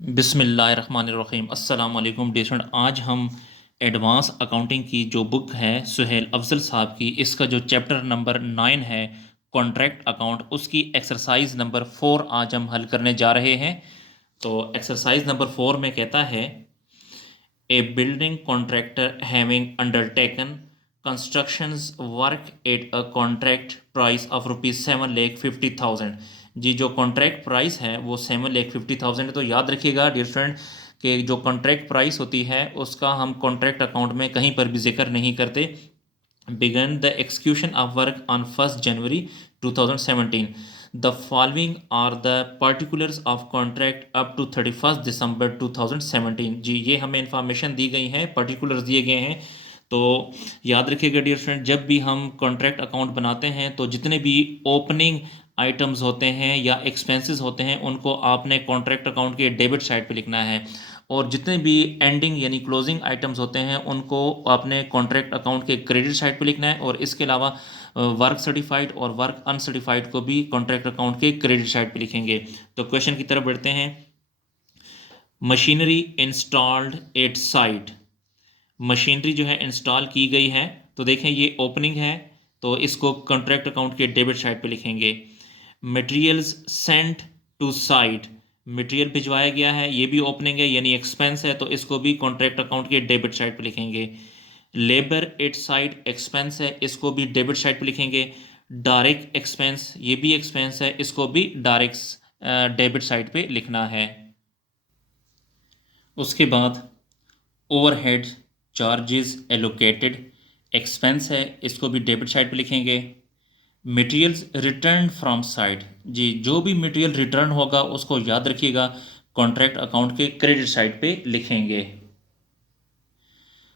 बिस्मिल्लाहिर्रहमानिर्रहीम अस्सलाम वालेकुम डियर स्टूडेंट। आज हम एडवांस अकाउंटिंग की जो बुक है सुहेल अफजल साहब की, इसका जो चैप्टर नंबर 9 है कॉन्ट्रैक्ट अकाउंट, उसकी एक्सरसाइज नंबर 4 आज हम हल करने जा रहे हैं। तो एक्सरसाइज नंबर 4 में कहता है a building contractor having undertaken constructions work at a contract price of ₹7,50,000। जी, जो कॉन्ट्रैक्ट प्राइस है वो 7,50,000 है। तो याद रखिएगा डियर फ्रेंड कि जो कॉन्ट्रैक्ट प्राइस होती है उसका हम कॉन्ट्रैक्ट अकाउंट में कहीं पर भी जिक्र नहीं करते। began the execution of work on 1st January 2017. The following are the particulars of contract up to 31st December 2017। जी, ये हमें इंफॉर्मेशन दी गई है, पर्टिकुलर्स दिए गए हैं। तो याद रखिएगा डियर फ्रेंड, जब भी हम कॉन्ट्रैक्ट अकाउंट बनाते हैं तो जितने भी ओपनिंग आइटम्स होते हैं या एक्सपेंसेस होते हैं उनको आपने कॉन्ट्रैक्ट अकाउंट के डेबिट साइड पे लिखना है, और जितने भी एंडिंग यानी क्लोजिंग आइटम्स होते हैं उनको आपने कॉन्ट्रैक्ट अकाउंट के क्रेडिट साइड पे लिखना है। और इसके अलावा वर्क सर्टिफाइड और वर्क अनसर्टिफाइड को भी कॉन्ट्रैक्ट अकाउंट के क्रेडिट साइड पे लिखेंगे। तो क्वेश्चन की तरफ बढ़ते हैं। Machinery installed eight site, machinery जो है इंस्टॉल की गई है, तो देखें ये ओपनिंग है तो इसको कॉन्ट्रैक्ट अकाउंट के डेबिट साइड पे लिखेंगे। Materials sent to site, material भिजवाया गया है, ये भी ओपनिंग है यानी एक्सपेंस है, तो इसको भी कॉन्ट्रैक्ट अकाउंट के डेबिट साइड पे लिखेंगे। लेबर एट साइट एक्सपेंस है, इसको भी डेबिट साइड पे लिखेंगे। डायरेक्ट एक्सपेंस, ये भी एक्सपेंस है, इसको भी डायरेक्ट डेबिट साइड पे लिखना है। उसके बाद ओवरहेड चार्जेस एलोकेटेड एक्सपेंस है, इसको भी डेबिट साइड पे लिखेंगे। मटेरियल्स रिटर्न फ्रॉम साइट, जी जो भी मटेरियल रिटर्न होगा उसको याद रखिएगा कॉन्ट्रैक्ट अकाउंट के क्रेडिट साइड पे लिखेंगे।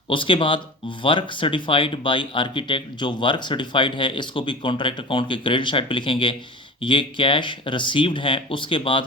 उसके बाद वर्क सर्टिफाइड बाय आर्किटेक्ट, जो वर्क सर्टिफाइड है इसको भी कॉन्ट्रैक्ट अकाउंट के क्रेडिट साइड पे लिखेंगे। ये कैश रिसीव्ड है। उसके बाद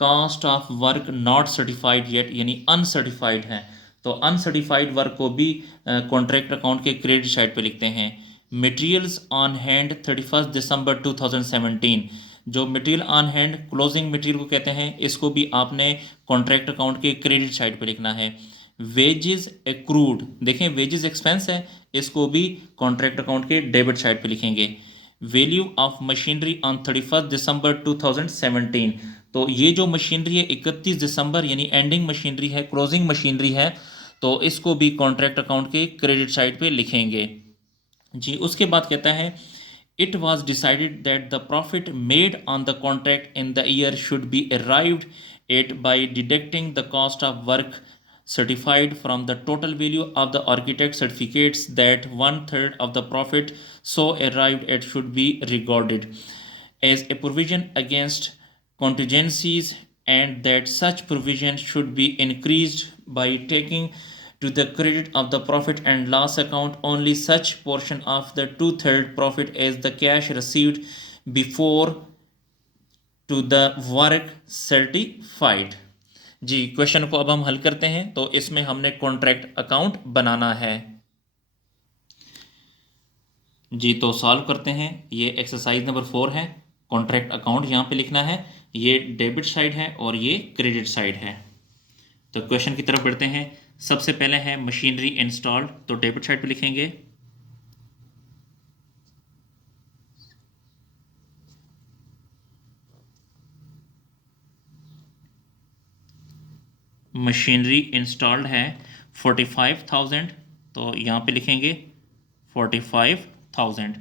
cost of work not certified yet यानी अनसर्टिफाइड है, तो अनसर्टिफाइड वर्क को भी कॉन्ट्रैक्ट अकाउंट के क्रेडिट साइड पे लिखते हैं। मटेरियल्स ऑन हैंड 31 दिसंबर 2017, जो material on hand closing material को कहते हैं, इसको भी आपने कॉन्ट्रैक्ट अकाउंट के क्रेडिट साइड पे लिखना है। वेजेस एक्रूड, देखें वेजेस एक्सपेंस है, इसको भी कॉन्ट्रैक्ट अकाउंट के डेबिट साइड पे लिखेंगे। वैल्यू ऑफ मशीनरी ऑन 31 दिसंबर 2017, तो ये जो मशीनरी है 31 दिसंबर यानी एंडिंग मशीनरी है, क्लोजिंग मशीनरी है, तो इसको भी कॉन्ट्रैक्ट अकाउंट के क्रेडिट साइड पे लिखेंगे। जी, उसके बाद कहता है it was decided that the profit made on the contract in the year should be arrived at by deducting the cost of work certified from the total value of the architect certificates that 1/3 of the profit so arrived at should be regarded as a provision against contingencies, and that such provision should be increased by taking to the credit of the profit and loss account only such portion of the 2/3 profit as the cash received before to the work certified। जी, question को अब हम हल करते हैं। तो इसमें हमने कॉन्ट्रैक्ट अकाउंट बनाना है। जी, तो सॉल्व करते हैं। ये एक्सरसाइज नंबर 4 है, कॉन्ट्रैक्ट अकाउंट यहाँ पे लिखना है, ये डेबिट साइड है और ये क्रेडिट साइड है। तो क्वेश्चन की तरफ बढ़ते हैं। सबसे पहले है मशीनरी इंस्टॉल्ड, तो डेबिट साइड पे लिखेंगे। मशीनरी इंस्टॉल्ड है 45,000, तो यहाँ पे लिखेंगे 45,000।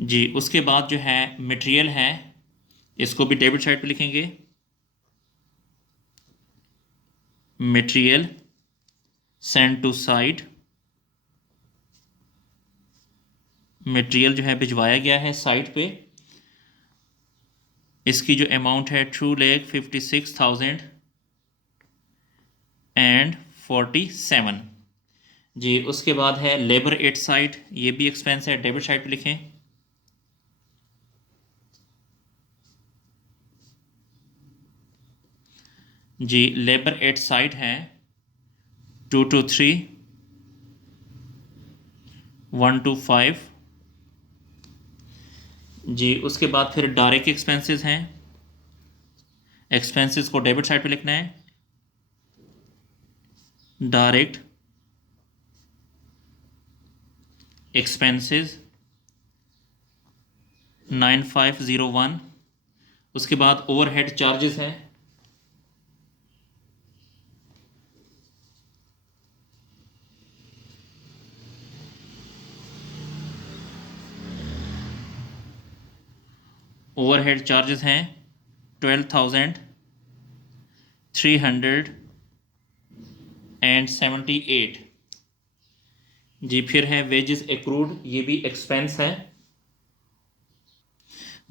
जी, उसके बाद जो है मटेरियल है, इसको भी डेबिट साइड पे लिखेंगे। Material send to site, material जो है भिजवाया गया है साइट पे, इसकी जो अमाउंट है 2,56,047। जी, उसके बाद है लेबर एट साइट, ये भी एक्सपेंस है, डेबिट साइड पे लिखें। जी, लेबर एट साइट है 223,125। जी, उसके बाद फिर डायरेक्ट एक्सपेंसेस हैं, एक्सपेंसेस को डेबिट साइड पे लिखना है डायरेक्ट एक्सपेंसेस 9501। उसके बाद ओवरहेड चार्जेस हैं ओवरहेड चार्जेस हैं 12,378। जी फिर है वेजेस एक्रूड, ये भी एक्सपेंस है।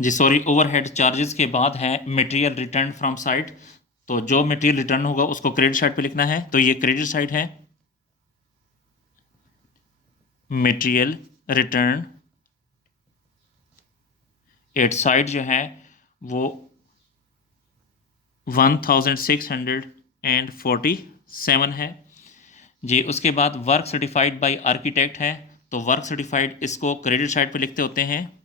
जी सॉरी, ओवरहेड चार्जेस के बाद है मटेरियल रिटर्न फ्रॉम साइट। तो जो मटेरियल रिटर्न होगा उसको क्रेडिट साइड पे लिखना है, तो ये क्रेडिट साइड है। मटेरियल रिटर्न एट साइड जो है वो 1647 है। जी उसके बाद वर्क सर्टिफाइड बाय आर्किटेक्ट है, तो वर्क सर्टिफाइड इसको क्रेडिट साइड पे लिखते होते हैं।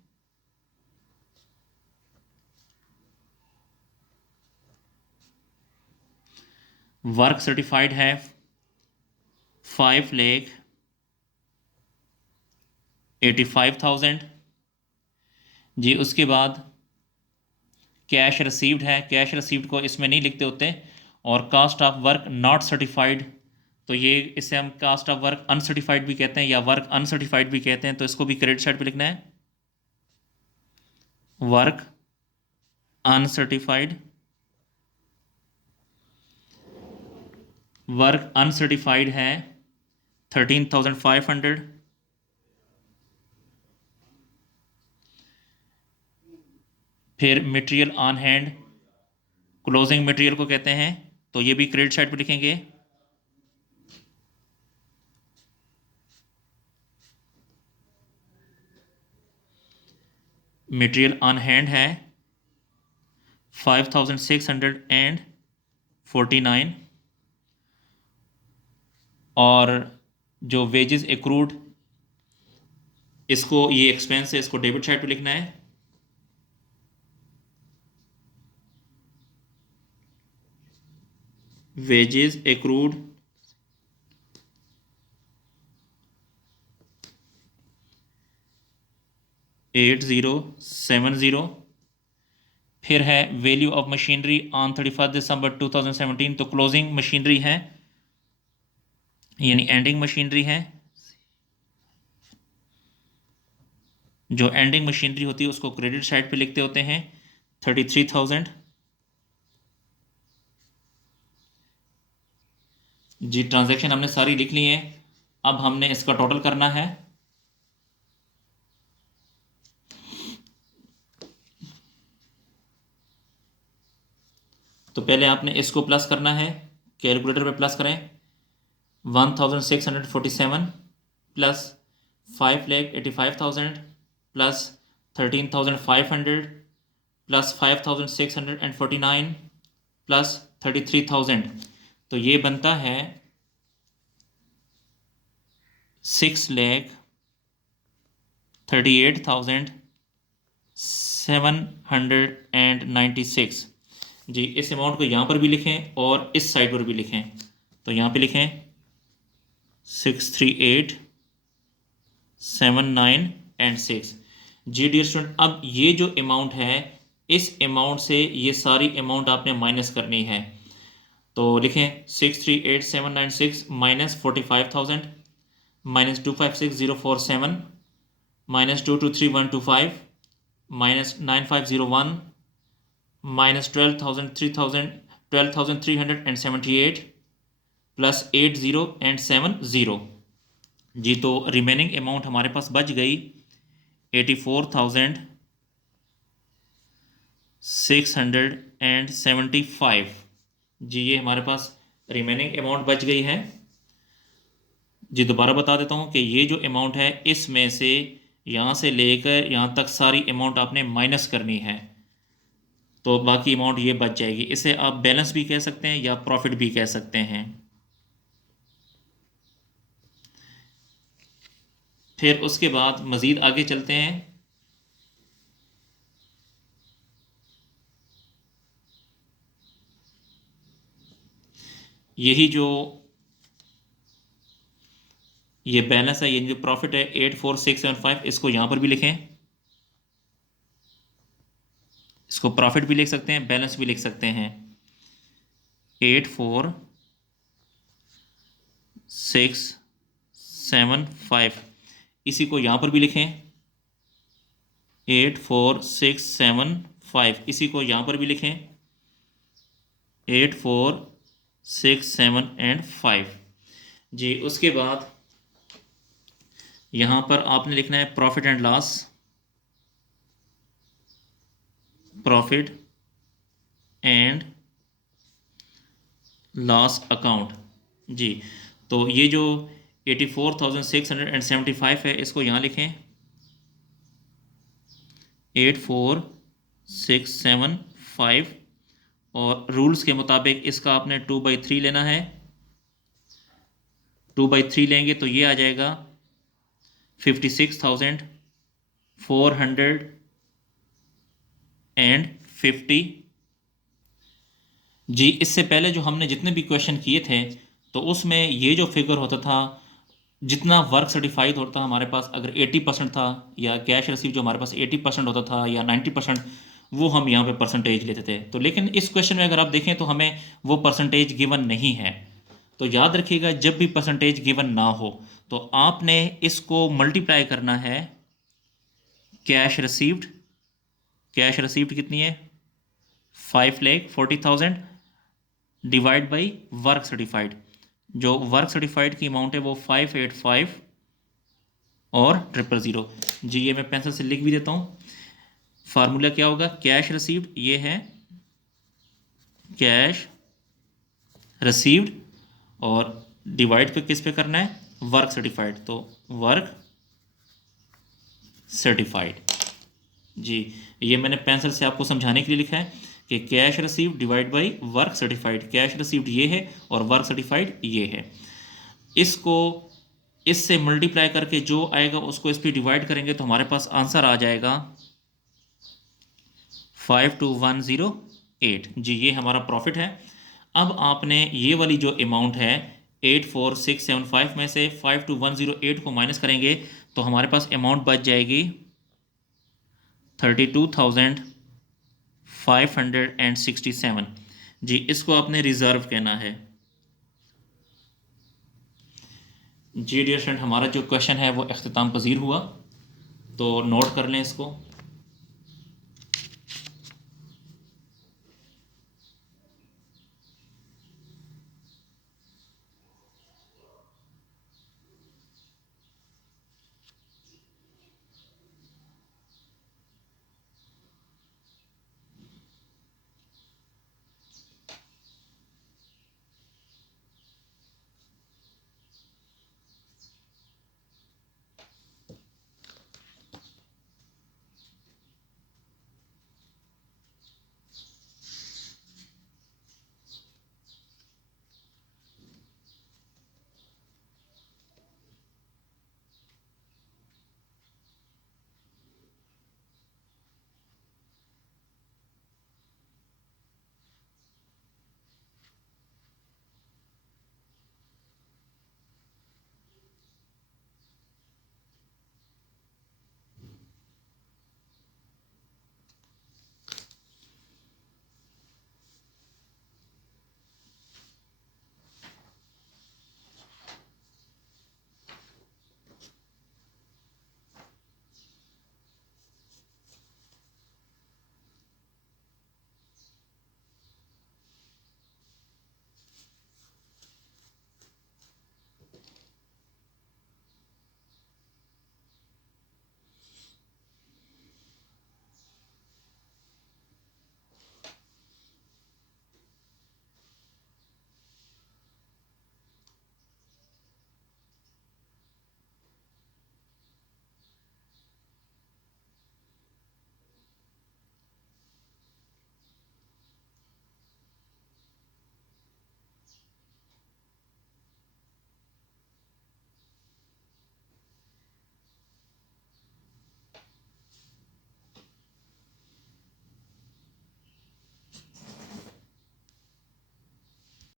वर्क सर्टिफाइड है 5,85,000। जी उसके बाद कैश रिसीव्ड है, कैश रिसीव्ड को इसमें नहीं लिखते होते। और cost of work not certified, तो ये इसे हम कास्ट ऑफ वर्क अनसर्टिफाइड भी कहते हैं या वर्क अनसर्टिफाइड भी कहते हैं, तो इसको भी क्रेडिट साइड पे लिखना है। वर्क अनसर्टिफाइड, वर्क अनसर्टिफाइड है 13,500। फिर material on hand closing material को कहते हैं, तो ये भी क्रेडिट साइड पे लिखेंगे। मटेरियल ऑन हैंड है 5,649। और जो वेजेस एक्रूड, इसको ये एक्सपेंस है, इसको डेबिट साइड पे लिखना है। Wages accrued 8070। फिर है वैल्यू ऑफ मशीनरी ऑन 31 दिसंबर 2017, तो क्लोजिंग मशीनरी है यानी एंडिंग मशीनरी है। जो एंडिंग मशीनरी होती है उसको क्रेडिट साइड पे लिखते होते हैं 33,000। जी ट्रांजैक्शन हमने सारी लिख ली है, अब हमने इसका टोटल करना है। तो पहले आपने इसको प्लस करना है, कैलकुलेटर पे प्लस करें। 1647 प्लस 5,85,000 प्लस 13,500 प्लस 5,649 प्लस 33,000, तो ये बनता है 6,38,796। जी इस अमाउंट को यहाँ पर भी लिखें और इस साइड पर भी लिखें, तो यहाँ पे लिखें 638,796। जी डियर स्टूडेंट, अब ये जो अमाउंट है इस अमाउंट से ये सारी अमाउंट आपने माइनस करनी है। तो लिखें 638,796 minus 45,000 minus 256,047 minus 223,125 minus 9,501 minus 12,378 plus 80 और 70। जी तो रिमेनिंग अमाउंट हमारे पास बच गई 84,675। जी ये हमारे पास रिमेनिंग अमाउंट बच गई है। जी दोबारा बता देता हूँ कि ये जो अमाउंट है इसमें से यहाँ से लेकर यहाँ तक सारी अमाउंट आपने माइनस करनी है, तो बाकी अमाउंट ये बच जाएगी। इसे आप बैलेंस भी कह सकते हैं या प्रॉफिट भी कह सकते हैं। फिर उसके बाद मज़ीद आगे चलते हैं। यही जो ये बैलेंस है, ये जो प्रॉफिट है 84675, इसको यहाँ पर भी लिखें, इसको प्रॉफिट भी लिख सकते हैं, बैलेंस भी लिख सकते हैं। 84675, इसी को यहाँ पर भी लिखें, 84675, इसी को यहाँ पर भी लिखें, 84675 जी। उसके बाद यहाँ पर आपने लिखना है profit and loss, profit and loss account जी। तो ये जो 84,675 है, इसको यहाँ लिखें 84675, और रूल्स के मुताबिक इसका आपने 2/3 लेना है। 2/3 लेंगे तो ये आ जाएगा 56,450 जी। इससे पहले जो हमने जितने भी क्वेश्चन किए थे, तो उसमें ये जो फिगर होता था, जितना वर्क सर्टिफाइड होता हमारे पास, अगर 80% था, या कैश रिसीव जो हमारे पास 80% होता था, या 90%, वो हम यहाँ पे परसेंटेज लेते थे। तो लेकिन इस क्वेश्चन में अगर आप देखें तो हमें वो परसेंटेज गिवन नहीं है। तो याद रखिएगा, जब भी परसेंटेज गिवन ना हो तो आपने इसको मल्टीप्लाई करना है कैश रिसीव्ड। कैश रिसीव्ड कितनी है? 5,40,000 डिवाइड बाई वर्क सर्टिफाइड। जो वर्क सर्टिफाइड की अमाउंट है वो 585 और 000 जी। ये मैं पेंसिल से लिख भी देता हूँ। फार्मूला क्या होगा? कैश रिसीव्ड, ये है कैश रिसीव्ड, और डिवाइड पे किस पे करना है? वर्क सर्टिफाइड, तो वर्क सर्टिफाइड जी। ये मैंने पेंसिल से आपको समझाने के लिए लिखा है कि cash received divide by work certified. Cash received ये है और वर्क सर्टिफाइड ये है। इसको इससे मल्टीप्लाई करके जो आएगा उसको इस पर डिवाइड करेंगे तो हमारे पास आंसर आ जाएगा 52108 जी। ये हमारा प्रॉफिट है। अब आपने ये वाली जो अमाउंट है 84675 में से 52108 को माइनस करेंगे तो हमारे पास अमाउंट बच जाएगी 32,567 जी। इसको आपने रिजर्व कहना है जी। डियर स्टूडेंट, हमारा जो क्वेश्चन है वो इख्तिताम पजीर हुआ, तो नोट कर लें इसको।